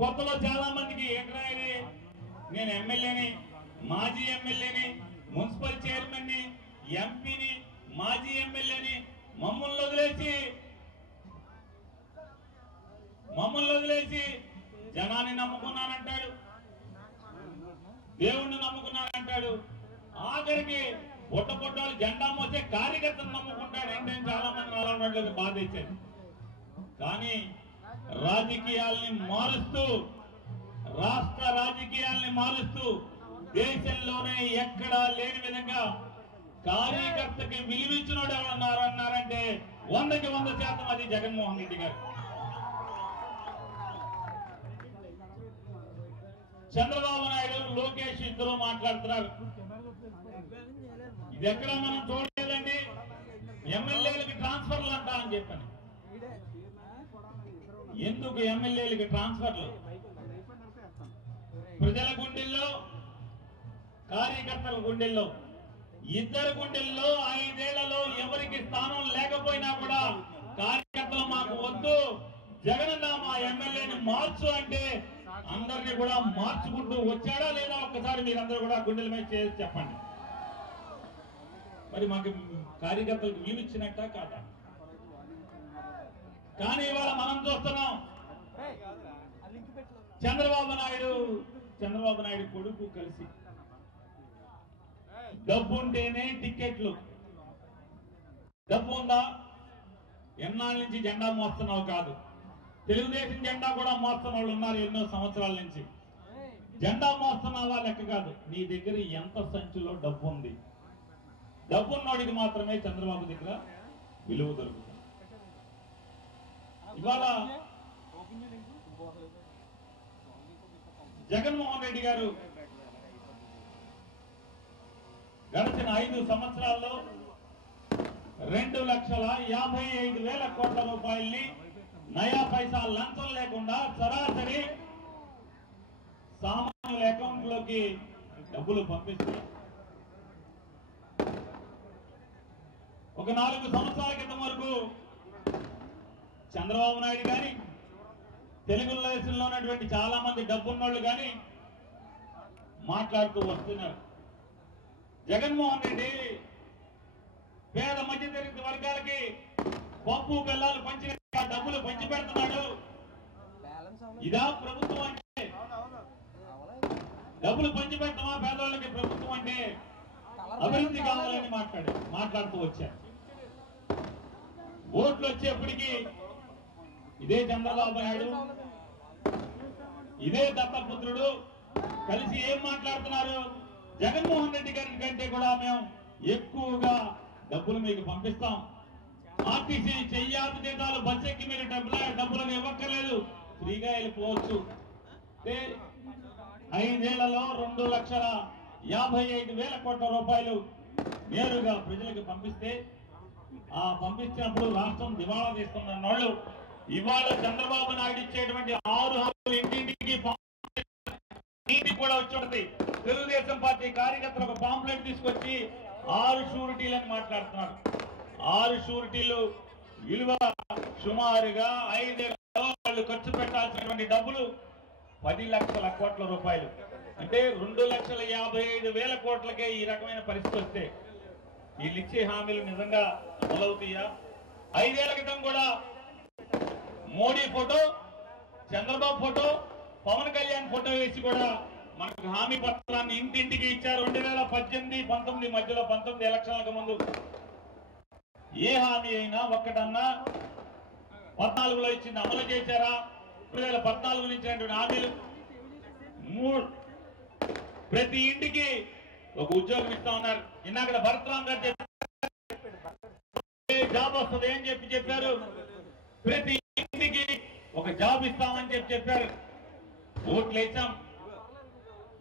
కొత్తలో చాలా మందికి ఏంట్రా ఇది, నేను ఎమ్మెల్యేని, మాజీ ఎమ్మెల్యేని, మున్సిపల్ చైర్మన్ని, ఎంపీని, మాజీ ఎమ్మెల్యేని, మమ్మల్ని వదిలేసి జనాన్ని నమ్ముకున్నానంటాడు, దేవుణ్ణి నమ్ముకున్నానంటాడు, ఆఖరికి పుట్టలు జెండా మోసే కార్యకర్తను నమ్ముకుంటాడు అంటే చాలా మంది అలాంటి బాధ ఇచ్చారు. కానీ రాజకీయాల్ని మారుస్తూ, రాష్ట్ర రాజకీయాల్ని మారుస్తూ దేశంలోనే ఎక్కడా లేని విధంగా కార్యకర్తకి విలువించినోడు ఎవరన్నారంటే 100కి 100% అది జగన్మోహన్ రెడ్డి గారు. చంద్రబాబు నాయుడు, లోకేష్ ఇద్దరు మాట్లాడుతున్నారు. ఇది ఎక్కడ మనం చూడలేదండి. ఎమ్మెల్యేలకి ట్రాన్స్ఫర్లు అంటా అని చెప్పాను. ఎందుకు ఎమ్మెల్యేలకి ట్రాన్స్ఫర్లు? ప్రజల గుండెల్లో, కార్యకర్తల గుండెల్లో, ఇద్దరు గుండెల్లో 5 ఏళ్లలో ఎవరికి స్థానం లేకపోయినా కూడా కార్యకర్తలు మాకు వద్దు, జగనన్న మా ఎమ్మెల్యేని మార్చు అంటే అందరినీ కూడా మార్చుకుంటూ వచ్చాడా లేదా ఒక్కసారి మీరందరూ కూడా గుండెల మీద చేసి చెప్పండి. మరి మాకు కార్యకర్తలకు వీలిచ్చినట్ట కాదా? కానీ ఇవాళ మనం చూస్తున్నాం చంద్రబాబు నాయుడు కొడుకు కలిసి డబ్బు ఉంటేనే టికెట్లు. డబ్బు ఉందా? ఎన్నాళ్ళ నుంచి జెండా మోస్తున్నావు కాదు, తెలుగుదేశం జెండా కూడా మోస్తున్న వాళ్ళు ఉన్నారు ఎన్నో సంవత్సరాల నుంచి. జెండా మోస్తున్నావా లెక్క కాదు, నీ దగ్గర ఎంత సంచులో డబ్బు ఉంది. డబ్బున్నోడికి మాత్రమే చంద్రబాబు దగ్గర విలువ దొరుకుతుంది. ఇవాళ జగన్మోహన్ రెడ్డి గారు గడిచిన 5 సంవత్సరాల్లో 2,55,000 కోట్ల రూపాయల్ని నయా పైసా లంచం లేకుండా సరాసరి సామాన్యుల అకౌంట్ లోకి డబ్బులు పంపిస్తారు. ఒక 4 సంవత్సరాల క్రితం వరకు చంద్రబాబు నాయుడు కానీ, తెలుగుదేశంలో ఉన్నటువంటి చాలా మంది డబ్బున్నోళ్ళు కానీ మాట్లాడుతూ వస్తున్నారు. జగన్మోహన్ రెడ్డి పేద మధ్యతరగతి వర్గాలకి పప్పు బెల్లాలు పంచిన డబ్బులు పంచి పెడుతున్నాడు. ఇదా ప్రభుత్వం అంటే? డబ్బులు పంచి పెట్టమా పేదవాళ్ళకి ప్రభుత్వం అంటే? అభివృద్ధి కావాలని మాట్లాడుతూ వచ్చారు. ఓట్లు వచ్చేప్పటికీ ఇదే చంద్రబాబు నాయుడు, ఇదే దత్తపుత్రుడు కలిసి ఏం మాట్లాడుతున్నారు? జగన్మోహన్ రెడ్డి గారి కంటే కూడా మేము ఎక్కువగా డబ్బులు మీకు పంపిస్తాం. ఆర్టీసీ చెయ్యాపు జీతాలు బస్ ఎక్కి మీరు డబ్బులను ఇవ్వక్కర్లేదు, ఫ్రీగా వెళ్ళిపోవచ్చు. 5 ఏళ్లలో 2,55,000 కోట్ల రూపాయలు నేరుగా ప్రజలకు పంపిస్తే, ఆ పంపించినప్పుడు రాష్ట్రం దివాళా తీస్తున్న వాళ్ళు ఇవాళ చంద్రబాబు నాయుడు ఇచ్చేటువంటి 6 హామీలు ఇంటింటికి నీతి కూడా వచ్చి తెలుగుదేశం పార్టీ కార్యకర్తలు ఒక పాంప్లెట్ తీసుకొచ్చి 6 షూరిటీలు అని మాట్లాడుతున్నారు. 6 షూరిటీలు విలువ సుమారుగా 5 ఏళ్లలో వాళ్ళు ఖర్చు పెట్టాల్సినటువంటి డబ్బులు 10 లక్షల కోట్ల రూపాయలు. అంటే 2,55,000 కోట్లకే ఈ రకమైన పరిస్థితి వస్తే వీళ్ళు ఇచ్చే హామీలు నిజంగా అమలవుతాయా? 5 ఏళ్ల క్రితం కూడా Modi photo, Chandrababu photo, Pawan Kalyan photo వేసి కూడా మనకు హామీ పత్రాన్ని ఇంటింటికి ఇచ్చారు. 2018-19 మధ్యలో 19 ఎలక్షన్లకు ముందు ఏ హామీ అయినా ఒక్కటన్నా 14లో ఇచ్చింది అమలు చేశారా? 2014 ఇచ్చినటువంటి హామీలు 3 ప్రతి ఇంటికి ఒక ఉద్యోగం ఇస్తా ఉన్నారు. ఇందాక భరత్రామ్ గారు జాబ్ వస్తుంది అని చెప్పారు. ప్రతి ఇంటికి ఒక జాబ్ ఇస్తామని చెప్పారు. ఓట్లు వేసాం.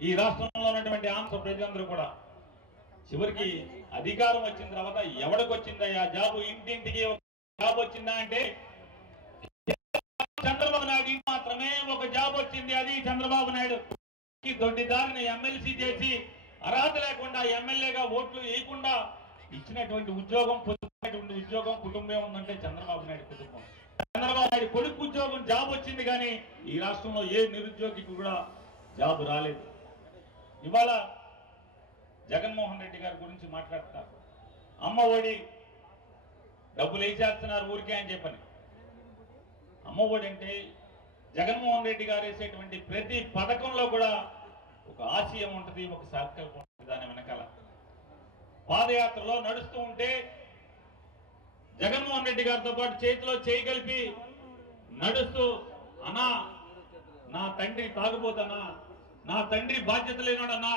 ఈ రాష్ట్రంలో ఉన్నటువంటి ఆంధ్ర ప్రజలందరూ కూడా చివరికి అధికారం వచ్చిన తర్వాత ఎవరికి వచ్చిందయ్యా జాబు? ఇంటింటికి జాబ్ వచ్చిందా అంటే చంద్రబాబు నాయుడు మాత్రమే ఒక జాబ్ వచ్చింది. అది చంద్రబాబు నాయుడు దొడ్డిదారిని ఎమ్మెల్సీ చేసి అర్హత లేకుండా ఎమ్మెల్యేగా ఓట్లు వేయకుండా ఇచ్చినటువంటి ఉద్యోగం పొందినటువంటి ఉద్యోగం కుటుంబం ఉందంటే చంద్రబాబు నాయుడు కుటుంబం. చంద్రబాబు నాయుడు కొడుకు ఉద్యోగం జాబ్ వచ్చింది, కానీ ఈ రాష్ట్రంలో ఏ నిరుద్యోగికి కూడా జాబ్ రాలేదు. ఇవాళ జగన్మోహన్ రెడ్డి గారి గురించి మాట్లాడతారు. అమ్మ ఒడి డబ్బులు వేసేస్తున్నారు ఊరికే అని చెప్పని. అమ్మ ఒడి అంటే జగన్మోహన్ రెడ్డి గారు వేసేటువంటి ప్రతి పథకంలో కూడా ఒక ఆశయం ఉంటుంది, ఒక సంకల్పం ఉంటుంది. దాని వెనకాల పాదయాత్రలో నడుస్తూ ఉంటే జగన్మోహన్ రెడ్డి గారితో పాటు చేతిలో చేయి కలిపి నడుస్తూ, అన్నా నా తండ్రి తాగుబోతన్నా, నా తండ్రి బాధ్యత లేనాడన్నా,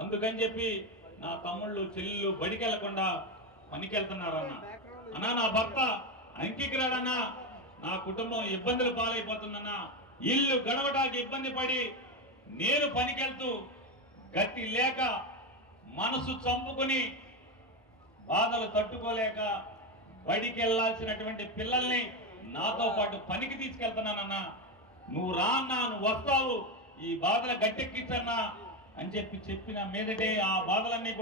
అందుకని చెప్పి నా తమ్ముళ్ళు చెల్లెళ్ళు బడికెళ్లకుండా పనికెళ్తున్నారన్నా, అన్నా నా భర్త అంకికి రాడన్నా, నా కుటుంబం ఇబ్బందులు పాలైపోతుందన్నా, ఇల్లు గడవడానికి ఇబ్బంది పడి నేను పనికెళ్తూ గట్టి లేక మనసు చంపుకొని బాధలు తట్టుకోలేక బడికి వెళ్లాల్సినటువంటి పిల్లల్ని నాతో పాటు పనికి తీసుకెళ్తున్నానన్నా, నువ్వు రా అన్నా, నువ్వు వస్తావు, ఈ బాధల గట్టెక్కించన్నా అని చెప్పిన మీదటే ఆ బాధలన్నీ కూడా